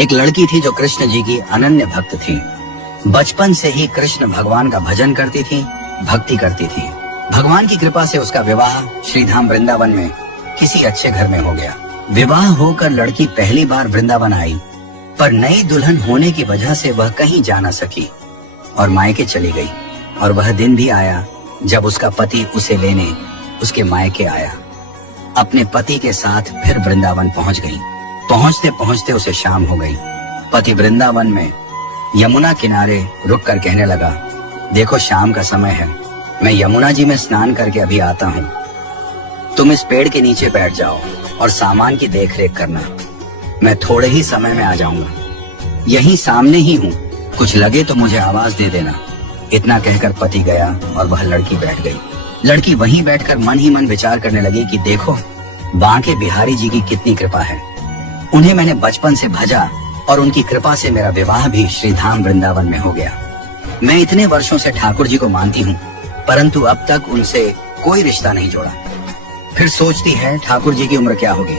एक लड़की थी जो कृष्ण जी की अनन्य भक्त थी। बचपन से ही कृष्ण भगवान का भजन करती थी, भक्ति करती थी। भगवान की कृपा से उसका विवाह श्रीधाम वृंदावन में किसी अच्छे घर में हो गया। विवाह होकर लड़की पहली बार वृंदावन आई, पर नई दुल्हन होने की वजह से वह कहीं जा न सकी और मायके चली गई। और वह दिन भी आया जब उसका पति उसे लेने उसके मायके आया। अपने पति के साथ फिर वृंदावन पहुंच गई। पहुंचते पहुंचते उसे शाम हो गई। पति वृंदावन में यमुना किनारे रुक कर कहने लगा, देखो शाम का समय है, मैं यमुना जी में स्नान करके अभी आता हूँ। तुम इस पेड़ के नीचे बैठ जाओ और सामान की देखरेख करना, मैं थोड़े ही समय में आ जाऊंगा। यहीं सामने ही हूँ, कुछ लगे तो मुझे आवाज दे देना। इतना कहकर पति गया और वह लड़की बैठ गई। लड़की वहीं बैठकर मन ही मन विचार करने लगी कि देखो बांके बिहारी जी की कितनी कृपा है। उन्हें मैंने बचपन से भजा और उनकी कृपा से मेरा विवाह भी श्रीधाम वृंदावन में हो गया। मैं इतने वर्षों से ठाकुर जी को मानती हूँ, परंतु अब तक उनसे कोई रिश्ता नहीं जोड़ा। फिर सोचती है ठाकुर जी की उम्र क्या होगी,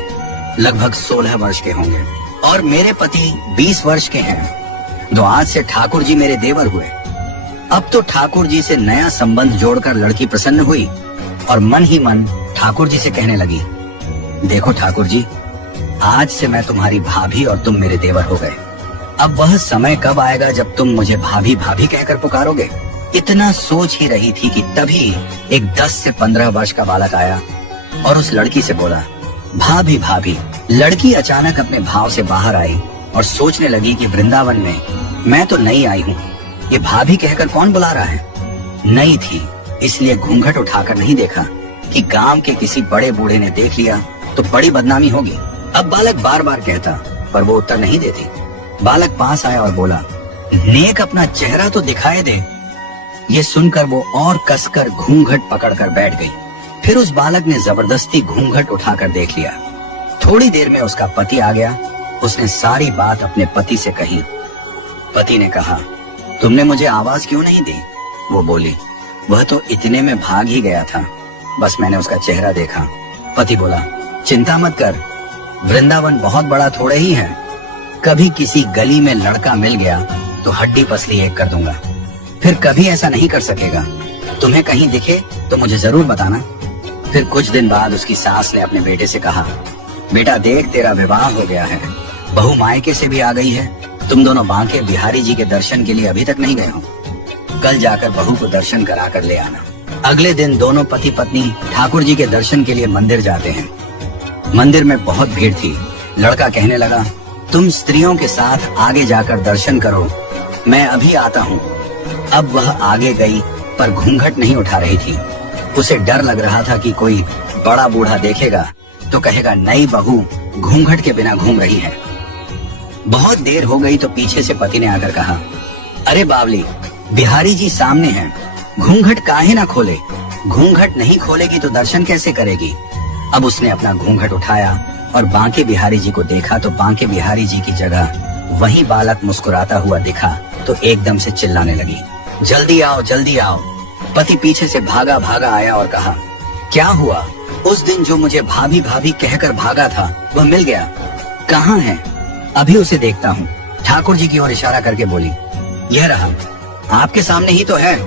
लगभग 16 वर्ष के होंगे और मेरे पति 20 वर्ष के हैं। तो आज से ठाकुर जी मेरे देवर हुए। अब तो ठाकुर जी से नया संबंध जोड़कर लड़की प्रसन्न हुई और मन ही मन ठाकुर जी से कहने लगी, देखो ठाकुर जी, आज से मैं तुम्हारी भाभी और तुम मेरे देवर हो गए। अब वह समय कब आएगा जब तुम मुझे भाभी भाभी कहकर पुकारोगे। इतना सोच ही रही थी कि तभी एक 10 से 15 वर्ष का बालक आया और उस लड़की से बोला, भाभी भाभी। लड़की अचानक अपने भाव से बाहर आई और सोचने लगी कि वृंदावन में मैं तो नई आई हूँ, ये भाभी कहकर कौन बुला रहा है। नई थी इसलिए घूंघट उठाकर नहीं देखा कि गांव के किसी बड़े बूढ़े ने देख लिया तो बड़ी बदनामी होगी। अब बालक बार बार कहता पर वो उत्तर नहीं देती। बालक पास आया और बोला, नेक अपना चेहरा तो दिखाए दे। ये सुनकर वो और कसकर घूंघट पकड़कर बैठ गई। फिर उस बालक ने जबरदस्ती घूंघट उठाकर देख लिया। थोड़ी देर में उसका पति आ गया। उसने सारी बात अपने पति से कही। पति ने कहा, तुमने मुझे आवाज क्यों नहीं दी। वो बोली, वह तो इतने में भाग ही गया था, बस मैंने उसका चेहरा देखा। पति बोला, चिंता मत कर, वृंदावन बहुत बड़ा थोड़े ही है। कभी किसी गली में लड़का मिल गया तो हड्डी पसली एक कर दूंगा। फिर कभी ऐसा नहीं कर सकेगा। तुम्हें कहीं दिखे तो मुझे जरूर बताना। फिर कुछ दिन बाद उसकी सास ने अपने बेटे से कहा, बेटा देख तेरा विवाह हो गया है, बहू मायके से भी आ गई है। तुम दोनों बांके बिहारी जी के दर्शन के लिए अभी तक नहीं गए हो। कल जाकर बहू को दर्शन कराकर ले आना। अगले दिन दोनों पति पत्नी ठाकुर जी के दर्शन के लिए मंदिर जाते हैं। मंदिर में बहुत भीड़ थी। लड़का कहने लगा, तुम स्त्रियों के साथ आगे जाकर दर्शन करो, मैं अभी आता हूँ। अब वह आगे गई पर घूंघट नहीं उठा रही थी। उसे डर लग रहा था कि कोई बड़ा बूढ़ा देखेगा तो कहेगा, नई बहू घूंघट के बिना घूम रही है। बहुत देर हो गई तो पीछे से पति ने आकर कहा, अरे बावली, बिहारी जी सामने हैं, घूंघट काहे ना खोले। घूंघट नहीं खोलेगी तो दर्शन कैसे करेगी। अब उसने अपना घूंघट उठाया और बांके बिहारी जी को देखा तो बांके बिहारी जी की जगह वही बालक मुस्कुराता हुआ दिखा तो एकदम से चिल्लाने लगी, जल्दी आओ जल्दी आओ। पति पीछे से भागा भागा आया और कहा, क्या हुआ। उस दिन जो मुझे भाभी भाभी कहकर भागा था वह मिल गया, कहाँ है। अभी उसे देखता हूँ। ठाकुर जी की ओर इशारा करके बोली, यह रहा, आपके सामने ही तो है।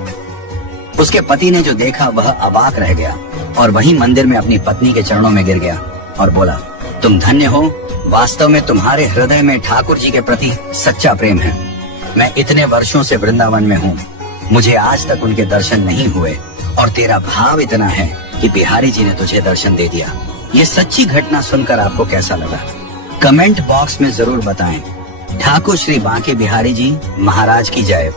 उसके पति ने जो देखा वह अबाक रह गया और वहीं मंदिर में अपनी पत्नी के चरणों में गिर गया और बोला, तुम धन्य हो, वास्तव में तुम्हारे हृदय में ठाकुर जी के प्रति सच्चा प्रेम है। मैं इतने वर्षों से वृंदावन में हूँ, मुझे आज तक उनके दर्शन नहीं हुए और तेरा भाव इतना है कि बिहारी जी ने तुझे दर्शन दे दिया। ये सच्ची घटना सुनकर आपको कैसा लगा, कमेंट बॉक्स में जरूर बताएं। ठाकुर श्री बांके बिहारी जी महाराज की जय।